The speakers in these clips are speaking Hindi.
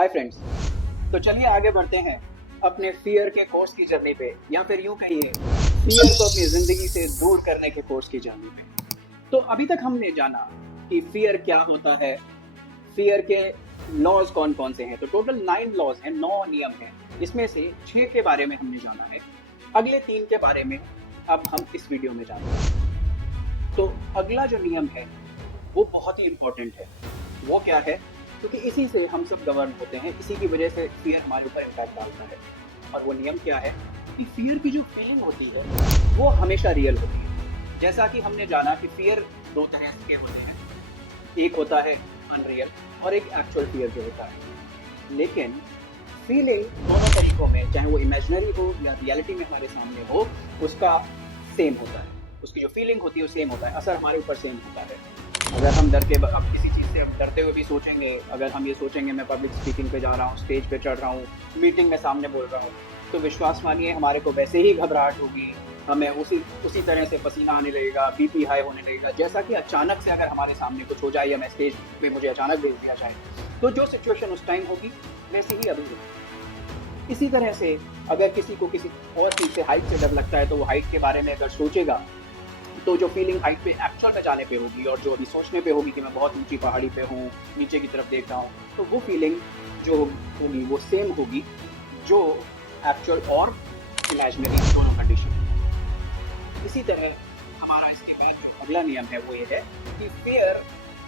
Hi friends. तो चलिए आगे बढ़ते हैं अपने फियर के कोर्स की जर्नी पे, या फिर यूं कहिए फियर को अपनी जिंदगी से दूर करने के कोर्स की जर्नी पे। तो अभी तक हमने जाना कि फियर क्या होता है, फियर के लॉज कौन कौन से हैं। तो टोटल 9 लॉज हैं, 9 नियम हैं। इसमें से 6 के बारे में हमने जाना है, अगले 3 के बारे में अब हम इस वीडियो में जानेंगे। तो अगला जो नियम है वो बहुत ही इंपॉर्टेंट है। वो क्या है? क्योंकि इसी से हम सब गवर्न होते हैं, इसी की वजह से फियर हमारे ऊपर इम्पैक्ट डालता है। और वो नियम क्या है कि फियर की जो फीलिंग होती है वो हमेशा रियल होती है। जैसा कि हमने जाना कि फियर 2 तरह के होते हैं, एक होता है अनरियल और एक एक्चुअल फियर जो होता है। लेकिन फीलिंग दोनों तरीकों में, चाहे वो इमेजिनरी हो या रियलिटी में हमारे सामने हो, उसका सेम होता है। उसकी जो फीलिंग होती है वो सेम होता है, असर हमारे ऊपर सेम होता है। अगर हम डर के अब किसी चीज़ से अब डरते हुए भी सोचेंगे, अगर हम ये सोचेंगे मैं पब्लिक स्पीकिंग पे जा रहा हूँ, स्टेज पे चढ़ रहा हूँ, मीटिंग में सामने बोल रहा हूँ, तो विश्वास मानिए हमारे को वैसे ही घबराहट होगी, हमें उसी तरह से पसीना आने लगेगा, बीपी हाई होने लगेगा। जैसा कि अचानक से अगर हमारे सामने कुछ हो जाए या मैं स्टेज पे मुझे अचानक भेज दिया जाए, तो जो सिचुएशन उस टाइम होगी वैसे ही अभी होगी। इसी तरह से अगर किसी को किसी और चीज़ से, हाइट से डर लगता है, तो वो हाइट के बारे में अगर सोचेगा तो जो फीलिंग हाइट पे एक्चुअल में जाने पे होगी और जो अभी सोचने पे होगी कि मैं बहुत ऊंची पहाड़ी पे हूँ, नीचे की तरफ देख रहा हूँ, तो वो फीलिंग जो होगी वो सेम होगी जो एक्चुअल और इमेजिनरी दोनों कंडीशन। इसी तरह हमारा इसके बाद जो अगला नियम है वो ये है कि फियर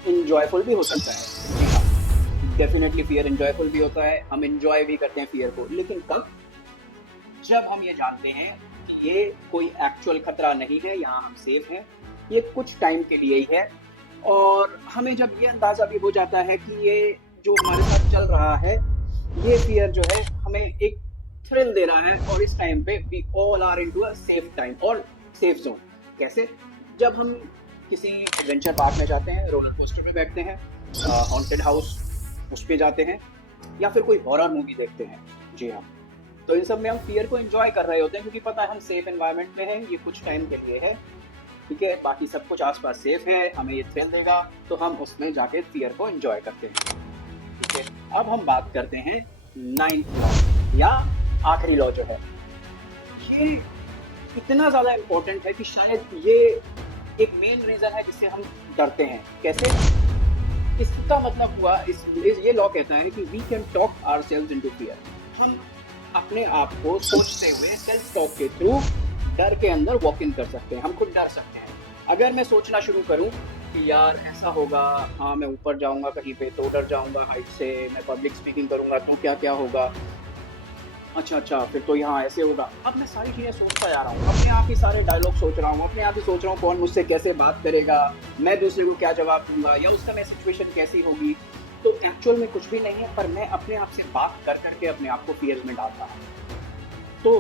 इंजॉयफुल भी हो सकता है। जी हाँ, डेफिनेटली फियर इंजॉयफुल भी होता है, हम इंजॉय भी करते हैं फियर को। लेकिन कब? जब हम ये जानते हैं कि ये कोई एक्चुअल खतरा नहीं है, यहाँ हम सेफ हैं, ये कुछ टाइम के लिए ही है। और हमें जब ये अंदाजा भी हो जाता है कि ये जो हमारे साथ चल रहा है, ये फियर जो है हमें एक थ्रिल दे रहा है, और इस टाइम पे we all are into a safe time और सेफ जोन। कैसे? जब हम किसी एडवेंचर पार्क में जाते हैं, रोलर कोस्टर पे बैठते हैं, हॉन्टेड हाउस उस पे जाते हैं, या फिर कोई हॉरर मूवी देखते हैं। जी हाँ, तो इन सब में हम फियर को एंजॉय कर रहे होते हैं, क्योंकि पता है हम सेफ एनवायरनमेंट में हैं, ये कुछ टाइम के लिए है। ठीक है, बाकी सब कुछ आसपास सेफ है, हमें ये थ्रिल देगा, तो हम उसमें जाके फियर को एंजॉय करते हैं। ठीक है, अब हम बात करते हैं 9th लॉ या आखिरी लॉ जो है। ये इतना ज्यादा इम्पोर्टेंट है कि शायद ये एक मेन रीजन है जिससे हम डरते हैं। कैसे? इसका मतलब हुआ ये लॉ कहता है कि we can talk ourselves into fear. हम अपने आप को सोचते हुए सेल्फ टॉक के थ्रू डर के अंदर वॉक इन कर सकते हैं, हम खुद डर सकते हैं। अगर मैं सोचना शुरू करूं कि यार ऐसा होगा, हाँ मैं ऊपर जाऊंगा कहीं पे तो डर जाऊंगा हाइट से, मैं पब्लिक स्पीकिंग करूंगा तो क्या क्या होगा, अच्छा फिर तो यहाँ ऐसे होगा। अब मैं सारी चीज़ें सोचता जा रहा हूँ, अपने आप ही सारे डायलॉग सोच रहा हूँ, अपने आप ही सोच रहा हूँ कौन मुझसे कैसे बात करेगा, मैं दूसरे को क्या जवाब दूंगा, या उस समय सिचुएशन कैसी होगी। तो एक्चुअल में कुछ भी नहीं है, पर मैं अपने आप से बात कर करके अपने आप को फियर में डालता हूँ। तो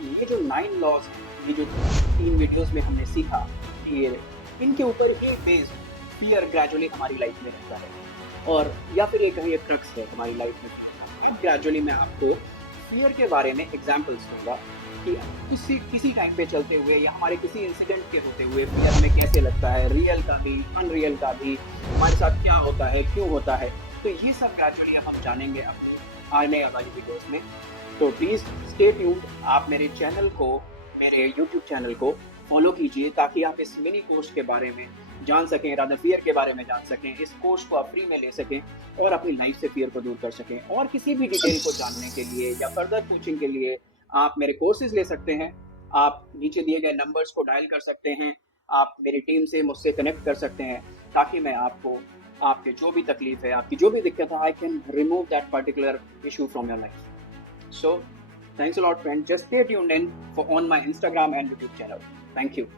ये जो 9 लॉज हैं, ये जो 3 वीडियोस में हमने सीखा, ये इनके ऊपर ही बेस्ड फियर ग्रेजुअली हमारी लाइफ में रहता है, और या फिर ये कहीं क्रक्स है हमारी लाइफ में। ग्रेजुअली मैं आपको फियर के बारे में एग्जांपल्स दूंगा कि किसी टाइम पे चलते हुए या हमारे किसी इंसिडेंट के होते हुए फियर हमें कैसे लगता है, रियल का भी अनरियल का भी, हमारे साथ क्या होता है, क्यों होता है। तो ये सब ग्रेजुअली हम जानेंगे अपने आने वाली वीडियोस में। तो प्लीज़ स्टे ट्यून्ड, आप मेरे चैनल को, मेरे यूट्यूब चैनल को फॉलो कीजिए, ताकि आप इस मिनी कोर्स के बारे में जान सकें, रादर फियर के बारे में जान सकें। इस कोर्स को आप फ्री में ले सकें और अपनी लाइफ से फियर को दूर कर सकें। और किसी भी डिटेल को जानने के लिए या फर्दर कोचिंग के लिए आप मेरे कोर्सेज ले सकते हैं। आप नीचे दिए गए नंबर्स को डायल कर सकते हैं, आप मेरी टीम से मुझसे कनेक्ट कर सकते हैं, ताकि मैं आपको आपके जो भी तकलीफ है, आपकी जो भी दिक्कत है, I can remove that particular issue from your life. So, thanks a lot, friend. Just stay tuned in on my Instagram and YouTube channel. Thank you.